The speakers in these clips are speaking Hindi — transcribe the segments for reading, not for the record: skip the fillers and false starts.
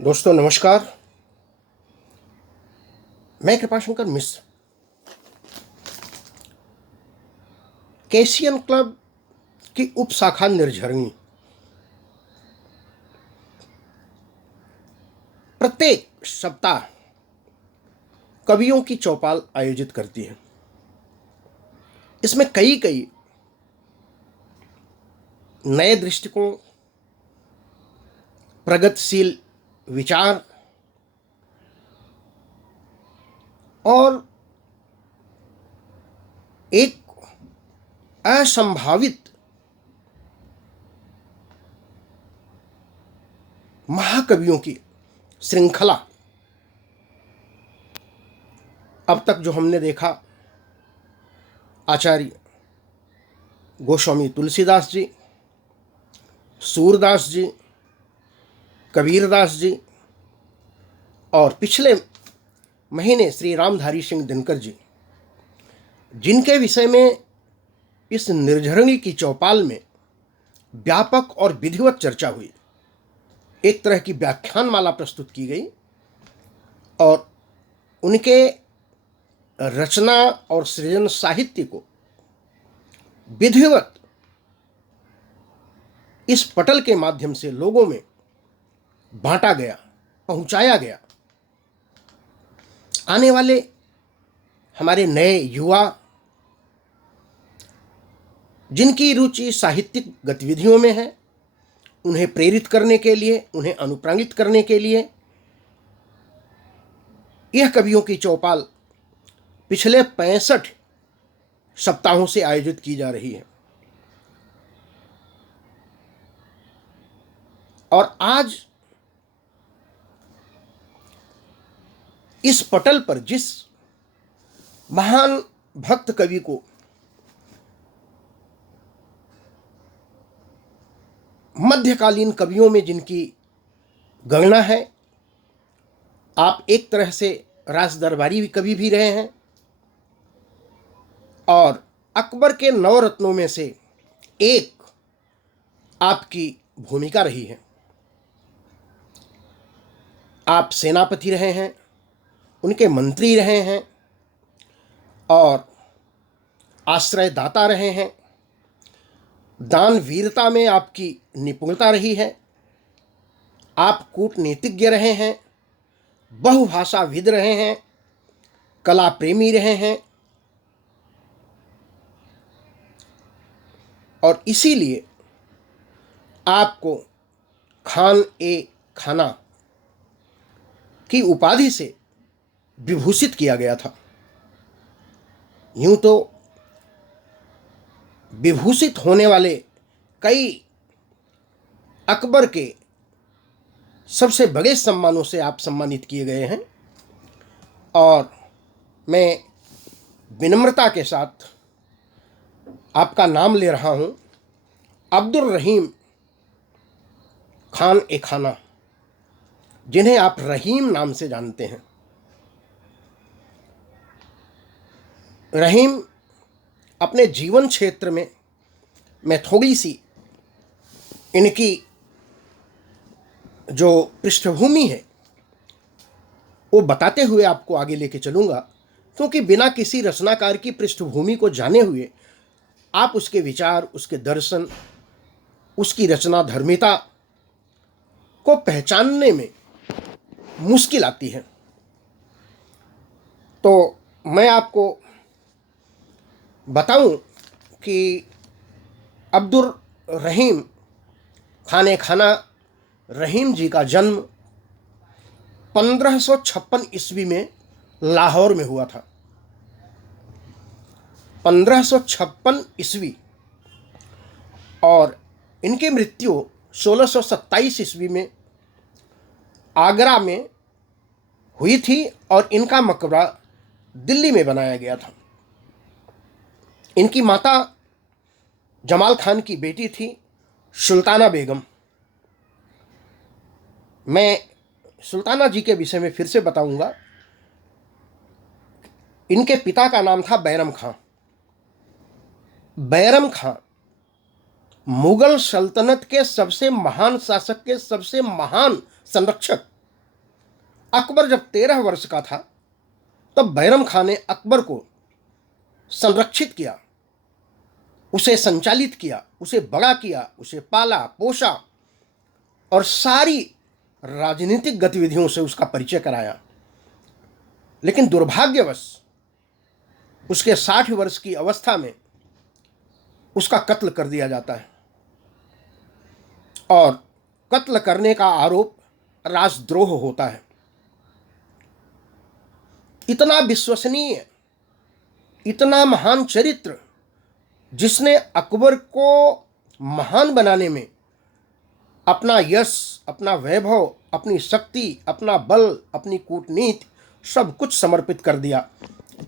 दोस्तों नमस्कार। मैं कृपाशंकर मिश्र कैसियन क्लब की उप शाखा निर्झरणी प्रत्येक सप्ताह कवियों की चौपाल आयोजित करती है। इसमें कई कई नए दृष्टिकोण, प्रगतिशील विचार और एक असंभावित महाकवियों की श्रृंखला अब तक जो हमने देखा, आचार्य गोस्वामी तुलसीदास जी, सूरदास जी, कबीरदास जी और पिछले महीने श्री रामधारी सिंह दिनकर जी, जिनके विषय में इस निर्झरणी की चौपाल में व्यापक और विधिवत चर्चा हुई। एक तरह की व्याख्यानमाला प्रस्तुत की गई और उनके रचना और सृजन साहित्य को विधिवत इस पटल के माध्यम से लोगों में बांटा गया, पहुंचाया गया। आने वाले हमारे नए युवा जिनकी रुचि साहित्यिक गतिविधियों में है, उन्हें प्रेरित करने के लिए, उन्हें अनुप्राणित करने के लिए यह कवियों की चौपाल पिछले 65 सप्ताहों से आयोजित की जा रही है। और आज इस पटल पर जिस महान भक्त कवि को मध्यकालीन कवियों में जिनकी गणना है, आप एक तरह से राज दरबारी कवि भी रहे हैं और अकबर के नवरत्नों में से एक आपकी भूमिका रही है। आप सेनापति रहे हैं, उनके मंत्री रहे हैं और आश्रयदाता रहे हैं। दान वीरता में आपकी निपुणता रही है। आप कूटनीतिज्ञ रहे हैं, बहुभाषाविद रहे हैं, कला प्रेमी रहे हैं और इसीलिए आपको खान ए खाना की उपाधि से विभूषित किया गया था। यूं तो विभूषित होने वाले कई अकबर के सबसे बड़े सम्मानों से आप सम्मानित किए गए हैं और मैं विनम्रता के साथ आपका नाम ले रहा हूं, अब्दुल रहीम खान ए खाना, जिन्हें आप रहीम नाम से जानते हैं। रहीम अपने जीवन क्षेत्र में मैं थोड़ी सी इनकी जो पृष्ठभूमि है वो बताते हुए आपको आगे लेके चलूँगा, क्योंकि बिना किसी रचनाकार की पृष्ठभूमि को जाने हुए आप उसके विचार, उसके दर्शन, उसकी रचना धर्मिता को पहचानने में मुश्किल आती है। तो मैं आपको बताऊं कि अब्दुल रहीम खान ए खाना रहीम जी का जन्म 1556 ईस्वी में लाहौर में हुआ था। 1556 ईस्वी और इनकी मृत्यु 1627 ईस्वी में आगरा में हुई थी और इनका मकबरा दिल्ली में बनाया गया था। इनकी माता जमाल खान की बेटी थी सुल्ताना बेगम। मैं सुल्ताना जी के विषय में फिर से बताऊंगा। इनके पिता का नाम था बैरम खां। बैरम खां मुगल सल्तनत के सबसे महान शासक के सबसे महान संरक्षक अकबर जब 13 वर्ष का था तब बैरम खां ने अकबर को संरक्षित किया, उसे संचालित किया, उसे बड़ा किया, उसे पाला पोसा और सारी राजनीतिक गतिविधियों से उसका परिचय कराया। लेकिन दुर्भाग्यवश उसके 60 वर्ष की अवस्था में उसका कत्ल कर दिया जाता है और कत्ल करने का आरोप राजद्रोह होता है। इतना विश्वसनीय, इतना महान चरित्र जिसने अकबर को महान बनाने में अपना यश, अपना वैभव, अपनी शक्ति, अपना बल, अपनी कूटनीति सब कुछ समर्पित कर दिया,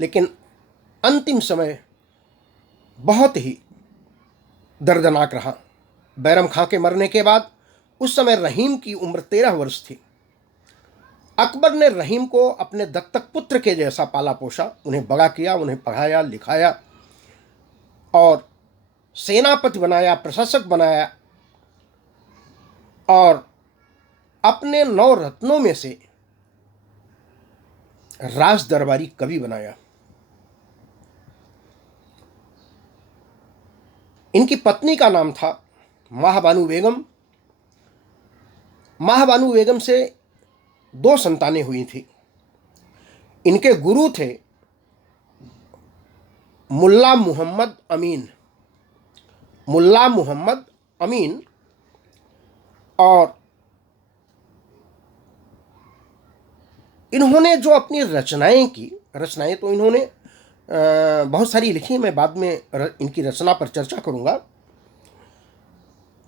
लेकिन अंतिम समय बहुत ही दर्दनाक रहा। बैरम खां के मरने के बाद उस समय रहीम की उम्र 13 वर्ष थी। अकबर ने रहीम को अपने दत्तक पुत्र के जैसा पाला पोसा, उन्हें बड़ा किया, उन्हें पढ़ाया लिखाया और सेनापति बनाया, प्रशासक बनाया और अपने 9 रत्नों में से राज दरबारी कवि बनाया। इनकी पत्नी का नाम था महाबानू बेगम। महाबानू बेगम से 2 संतानें हुई थी। इनके गुरु थे मुल्ला मोहम्मद अमीन। मुल्ला मोहम्मद अमीन और इन्होंने जो अपनी रचनाएं की, रचनाएं तो इन्होंने बहुत सारी लिखी, मैं बाद में इनकी रचना पर चर्चा करूंगा,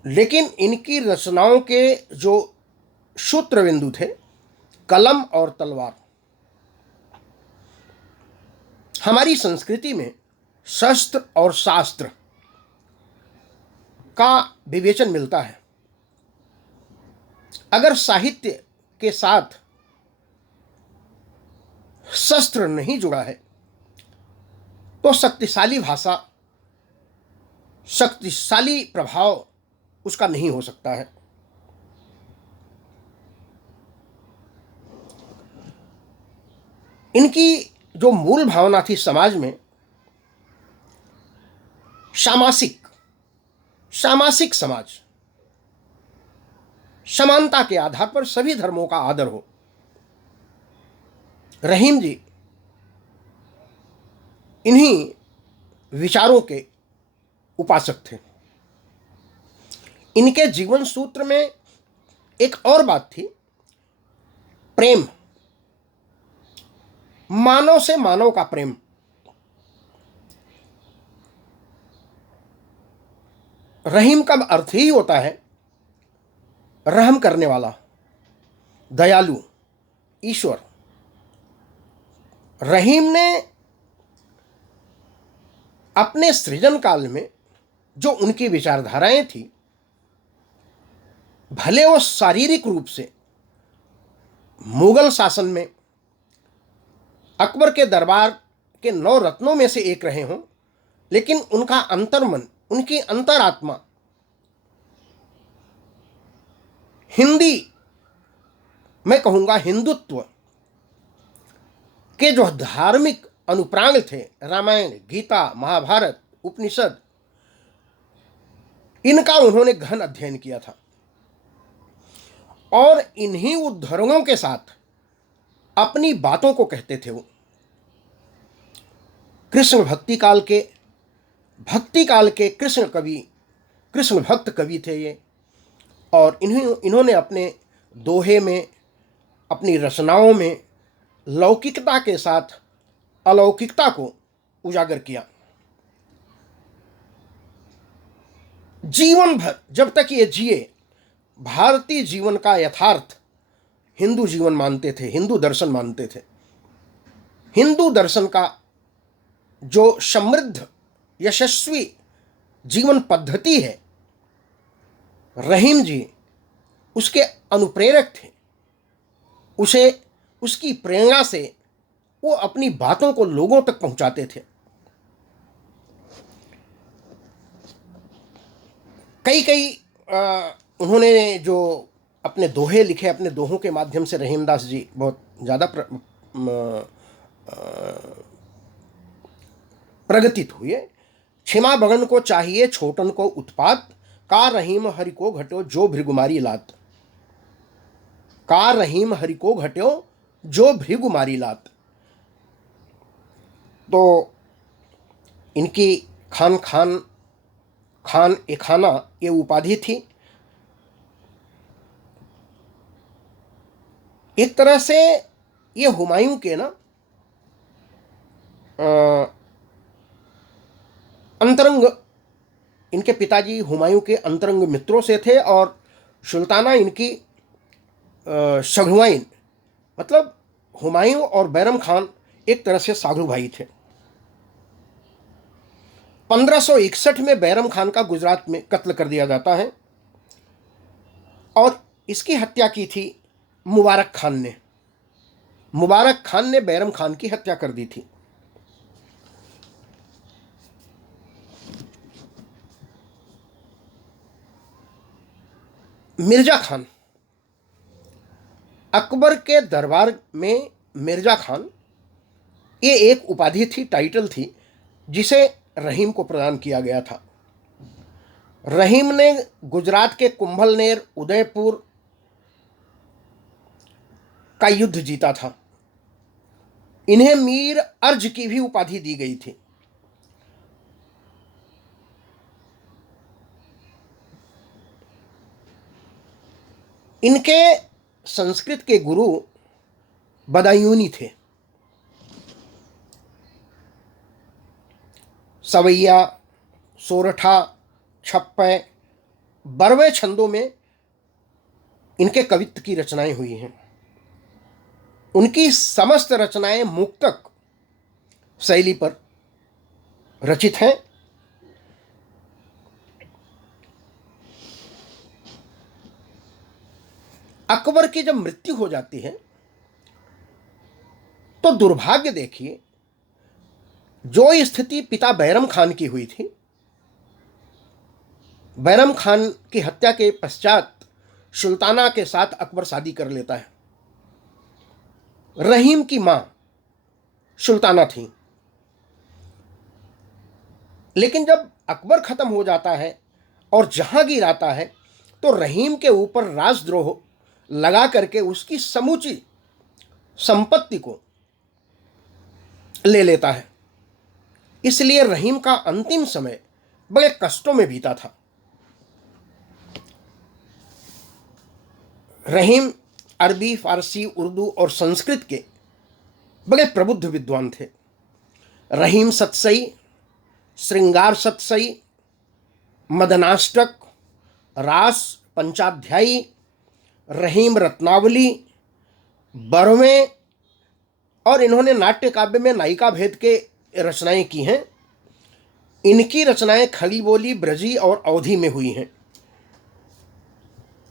लेकिन इनकी रचनाओं के जो सूत्र बिंदु थे कलम और तलवार। हमारी संस्कृति में शस्त्र और शास्त्र का विवेचन मिलता है। अगर साहित्य के साथ शस्त्र नहीं जुड़ा है तो शक्तिशाली भाषा, शक्तिशाली प्रभाव उसका नहीं हो सकता है। इनकी जो मूल भावना थी समाज में सामासिक समाज, समानता के आधार पर सभी धर्मों का आदर हो। रहीम जी इन्हीं विचारों के उपासक थे। इनके जीवन सूत्र में एक और बात थी, प्रेम, मानव से मानव का प्रेम। रहीम का अर्थ ही होता है रहम करने वाला, दयालु, ईश्वर। रहीम ने अपने सृजन काल में जो उनकी विचारधाराएं थी, भले वो शारीरिक रूप से मुगल शासन में अकबर के दरबार के 9 रत्नों में से एक रहे हों, लेकिन उनका अंतर्मन, उनकी अंतरात्मा हिंदी, मैं कहूंगा हिंदुत्व के जो धार्मिक अनुप्रांग थे, रामायण, गीता, महाभारत, उपनिषद, इनका उन्होंने गहन अध्ययन किया था और इन्हीं उद्धरणों के साथ अपनी बातों को कहते थे। वो कृष्ण भक्ति काल के कृष्ण कवि, कृष्ण भक्त कवि थे ये। और इन्होंने अपने दोहे में, अपनी रचनाओं में लौकिकता के साथ अलौकिकता को उजागर किया। जीवन भर जब तक ये जिए, भारतीय जीवन का यथार्थ हिंदू जीवन मानते थे, हिंदू दर्शन मानते थे। हिंदू दर्शन का जो समृद्ध यशस्वी जीवन पद्धति है, रहीम जी उसके अनुप्रेरक थे। उसकी प्रेरणा से वो अपनी बातों को लोगों तक पहुंचाते थे। कई उन्होंने जो अपने दोहे लिखे, अपने दोहों के माध्यम से रहीमदास जी बहुत ज़्यादा प्रगतित हुए। क्षमा बगन को चाहिए छोटन को उत्पात, का रहीम हरि को घट्यो जो भृगुमारी लात। का रहीम हरि को घट्यो जो भृगुमारी लात। तो इनकी खान ए खाना ये उपाधि थी। एक तरह से ये हुमायूं के ना अंतरंग, इनके पिताजी हुमायूं के अंतरंग मित्रों से थे और सुल्ताना इनकी सगुवाइन, मतलब हुमायूं और बैरम खान एक तरह से सागू भाई थे। 1561 में बैरम खान का गुजरात में कत्ल कर दिया जाता है और इसकी हत्या की थी मुबारक खान ने। मुबारक खान ने बैरम खान की हत्या कर दी थी। मिर्जा खान, अकबर के दरबार में मिर्जा खान ये एक उपाधि थी, टाइटल थी, जिसे रहीम को प्रदान किया गया था। रहीम ने गुजरात के कुंभलनेर, उदयपुर का युद्ध जीता था। इन्हें मीर अर्ज की भी उपाधि दी गई थी। इनके संस्कृत के गुरु बदायूनी थे। सवैया, सोरठा, छप्पे, बरवे छंदों में इनके कवित्व की रचनाएं हुई हैं। उनकी समस्त रचनाएं मुक्तक शैली पर रचित हैं। अकबर की जब मृत्यु हो जाती है तो दुर्भाग्य देखिए, जो स्थिति पिता बैरम खान की हुई थी, बैरम खान की हत्या के पश्चात सुल्ताना के साथ अकबर शादी कर लेता है। रहीम की मां सुल्ताना थी, लेकिन जब अकबर खत्म हो जाता है और जहांगीर आता है तो रहीम के ऊपर राजद्रोह लगा करके उसकी समूची संपत्ति को ले लेता है। इसलिए रहीम का अंतिम समय बड़े कष्टों में बीता था। रहीम अरबी, फारसी, उर्दू और संस्कृत के बड़े प्रबुद्ध विद्वान थे। रहीम सतसई, श्रृंगार सतसई, मदनाष्टक, रास पंचाध्यायी, रहीम रत्नावली, बरवें, और इन्होंने नाट्य काव्य में नायिका भेद के रचनाएं की हैं। इनकी रचनाएं खड़ी बोली, ब्रजी और अवधी में हुई हैं।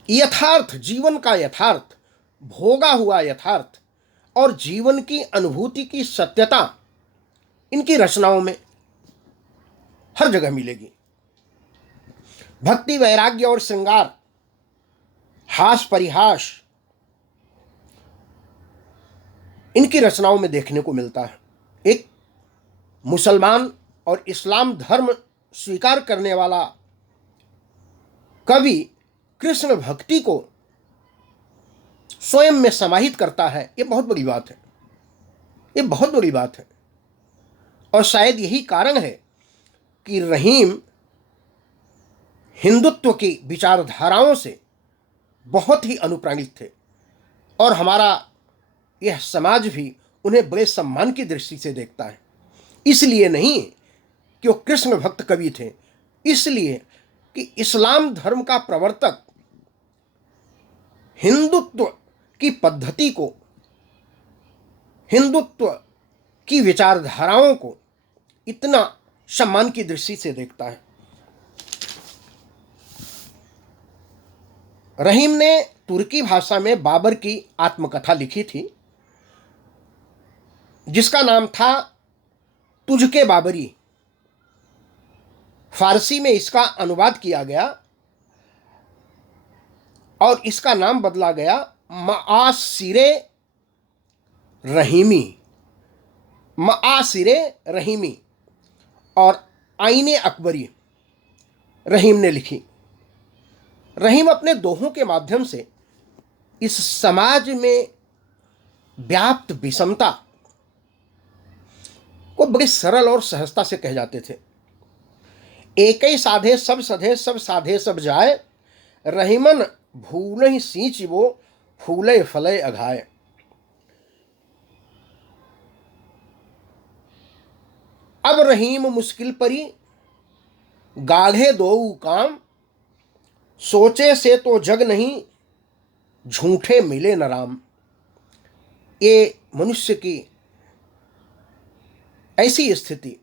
यथार्थ, जीवन का यथार्थ, भोगा हुआ यथार्थ और जीवन की अनुभूति की सत्यता इनकी रचनाओं में हर जगह मिलेगी। भक्ति, वैराग्य और श्रृंगार, हास परिहास इनकी रचनाओं में देखने को मिलता है। एक मुसलमान और इस्लाम धर्म स्वीकार करने वाला कवि कृष्ण भक्ति को स्वयं में समाहित करता है, ये बहुत बड़ी बात है। ये बहुत बड़ी बात है और शायद यही कारण है कि रहीम हिंदुत्व की विचारधाराओं से बहुत ही अनुप्राणित थे और हमारा यह समाज भी उन्हें बड़े सम्मान की दृष्टि से देखता है। इसलिए नहीं कि वो कृष्ण भक्त कवि थे, इसलिए कि इस्लाम धर्म का प्रवर्तक हिंदुत्व की पद्धति को, हिंदुत्व की विचारधाराओं को इतना सम्मान की दृष्टि से देखता है। रहीम ने तुर्की भाषा में बाबर की आत्मकथा लिखी थी, जिसका नाम था तुझके बाबरी। फारसी में इसका अनुवाद किया गया और इसका नाम बदला गया मआसिरे रहीमी, मआसिरे रहीमी। और आईने अकबरी रहीम ने लिखी। रहीम अपने दोहों के माध्यम से इस समाज में व्याप्त विषमता को बड़ी सरल और सहजता से कह जाते थे। एक ही साधे सब सधे, सब साधे सब जाए, रहीमन भूल ही सींच वो, फूले फले अघाए। अब रहीम मुश्किल परी, गाढ़े दो काम, सोचे से तो जग नहीं, झूठे मिले न राम। ये मनुष्य की ऐसी स्थिति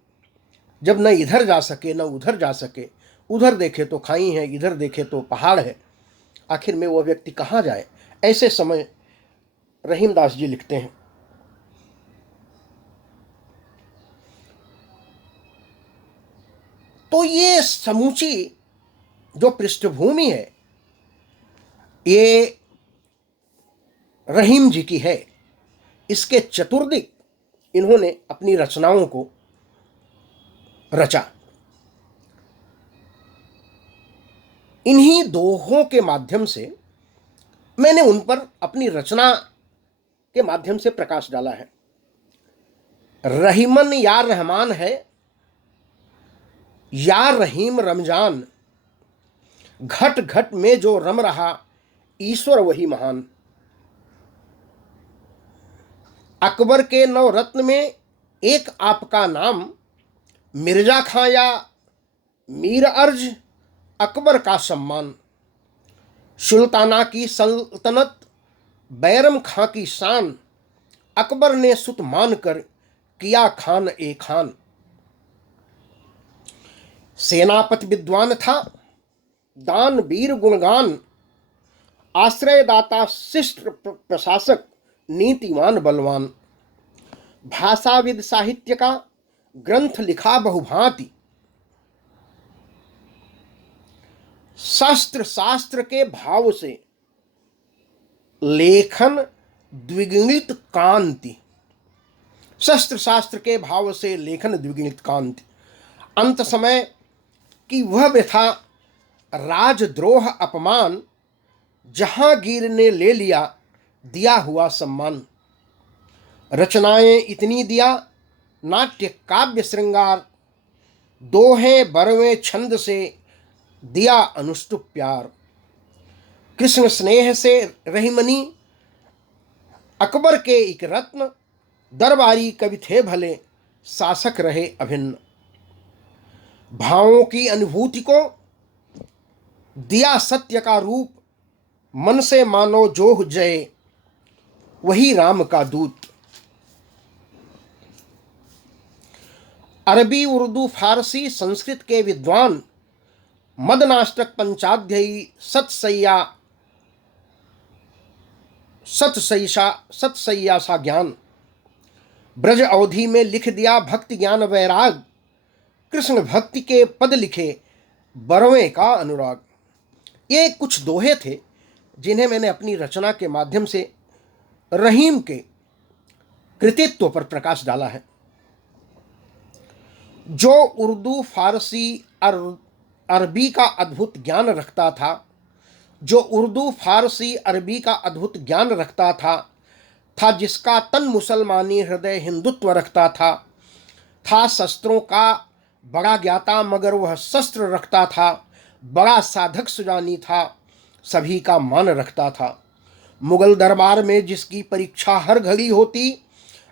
जब न इधर जा सके न उधर जा सके, उधर देखे तो खाई है, इधर देखे तो पहाड़ है, आखिर में वह व्यक्ति कहाँ जाए। ऐसे समय रहीमदास जी लिखते हैं, तो ये समूची जो पृष्ठभूमि है ये रहीम जी की है। इसके चतुर्दिक इन्होंने अपनी रचनाओं को रचा। इन्हीं दोहों के माध्यम से मैंने उन पर अपनी रचना के माध्यम से प्रकाश डाला है। रहीमन या रहमान है, या रहीम रमजान, घट घट में जो रम रहा, ईश्वर वही महान। अकबर के नवरत्न में एक आपका नाम, मिर्जा खां या मीर अर्ज, अकबर का सम्मान। सुल्ताना की सल्तनत, बैरम खां की शान, अकबर ने सुत मान कर किया खान ए खान। सेनापति विद्वान था, दान वीर गुणगान, आश्रयदाता शिष्ट प्रशासक, नीतिवान बलवान। भाषाविद साहित्य का ग्रंथ लिखा बहुभांति, शस्त्र शास्त्र के भाव से लेखन द्विगुणित कांति। शस्त्र शास्त्र के भाव से लेखन द्विगुणित कांति। अंत समय की वह व्यथा, राजद्रोह अपमान, जहांगीर ने ले लिया दिया हुआ सम्मान। रचनाएं इतनी दिया, नाट्य काव्य श्रृंगार, दोहे बरवे छंद से दिया अनुष्टुप प्यार। कृष्ण स्नेह से रहीमनी, अकबर के एक रत्न, दरबारी कवि थे भले, शासक रहे अभिन्न। भावों की अनुभूति को दिया सत्य का रूप, मन से मानो जो जय, वही राम का दूत। अरबी उर्दू फारसी संस्कृत के विद्वान, मदनाष्टक पंचाध्यायी, सतसैया सा ज्ञान। ब्रज अवधि में लिख दिया भक्ति ज्ञान वैराग, कृष्ण भक्ति के पद लिखे बरवें का अनुराग। ये कुछ दोहे थे जिन्हें मैंने अपनी रचना के माध्यम से रहीम के कृतित्व पर प्रकाश डाला है। जो उर्दू फारसी अरबी का अद्भुत ज्ञान रखता था, जो उर्दू फारसी अरबी का अद्भुत ज्ञान रखता था जिसका तन मुसलमानी हृदय हिंदुत्व रखता था शस्त्रों का बड़ा ज्ञाता मगर वह शस्त्र रखता था, बड़ा साधक सुजानी था, सभी का मान रखता था। मुगल दरबार में जिसकी परीक्षा हर घड़ी होती,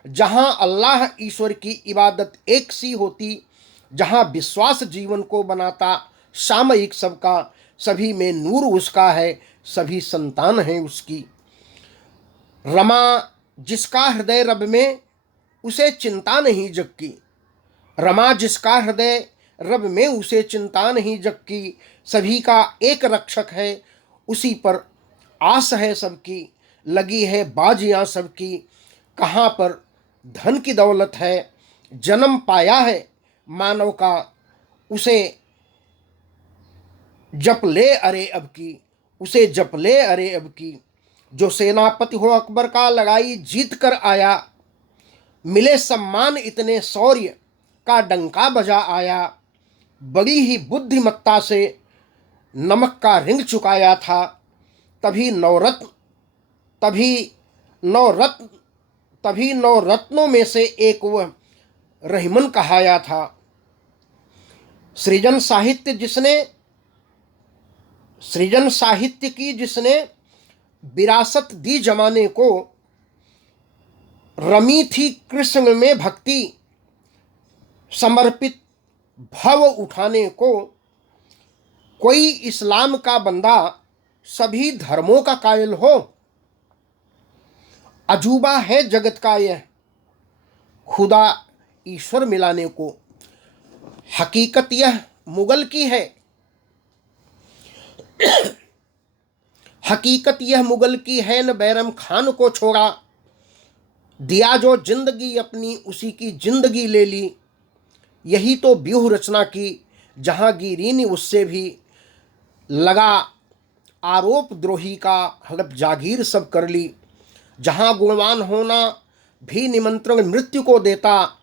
जहाँ अल्लाह ईश्वर की इबादत एक सी होती, जहाँ विश्वास जीवन को बनाता सामयिक सबका, सभी में नूर उसका है, सभी संतान हैं उसकी। रमा जिसका हृदय रब में, उसे चिंता नहीं जग की। रमा जिसका हृदय रब में, उसे चिंता नहीं जग की। सभी का एक रक्षक है, उसी पर आस है सबकी। लगी है बाजियां सबकी, कहाँ पर धन की दौलत है। जन्म पाया है मानव का, उसे जप ले अरे अब की, उसे जप ले अरे अब की, जो सेनापति हो अकबर का लगाई जीत कर आया, मिले सम्मान इतने शौर्य का डंका बजा आया, बड़ी ही बुद्धिमत्ता से नमक का रिंग चुकाया था, तभी नवरत्न तभी नवरत्न तभी नवरत्नों में से एक वह रहीमन कहाया था। सृजन साहित्य की जिसने विरासत दी जमाने को, रमी थी कृष्ण में भक्ति समर्पित भव उठाने को, कोई इस्लाम का बंदा सभी धर्मों का कायल हो, अजूबा है जगत का यह खुदा ईश्वर मिलाने को, हकीकत यह मुगल की है हकीकत यह मुगल की है, न बैरम खान को छोड़ा, दिया जो जिंदगी अपनी उसी की जिंदगी ले ली, यही तो व्यूह रचना की जहांगीरी ने उससे भी लगा, आरोप द्रोही का हड़प जागीर सब कर ली, जहां गुणवान होना भी निमंत्रण मृत्यु को देता,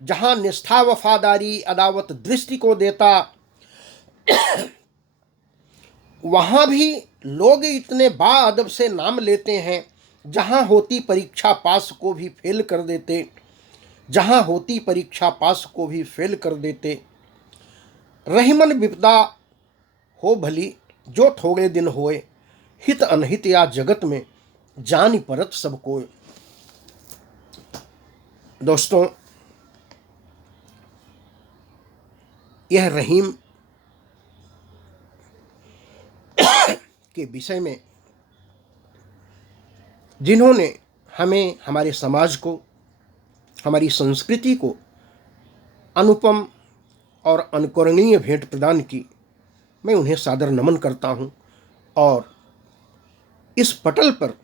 जहां निष्ठा वफादारी अदावत दृष्टि को देता, वहां भी लोग इतने बाअदब से नाम लेते हैं, जहां होती परीक्षा पास को भी फेल कर देते, जहां होती परीक्षा पास को भी फेल कर देते, रहीमन विपदा हो भली जो थोड़े दिन होए, हित अनहित या जगत में जानी परत सब कोय। दोस्तों, यह रहीम के विषय में जिन्होंने हमें, हमारे समाज को, हमारी संस्कृति को अनुपम और अनुकरणीय भेंट प्रदान की, मैं उन्हें सादर नमन करता हूं। और इस पटल पर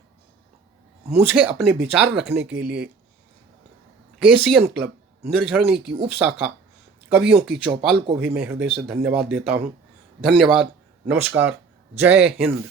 मुझे अपने विचार रखने के लिए केसियन क्लब निर्झरणी की उपशाखा कवियों की चौपाल को भी मैं हृदय से धन्यवाद देता हूं। धन्यवाद, नमस्कार, जय हिंद।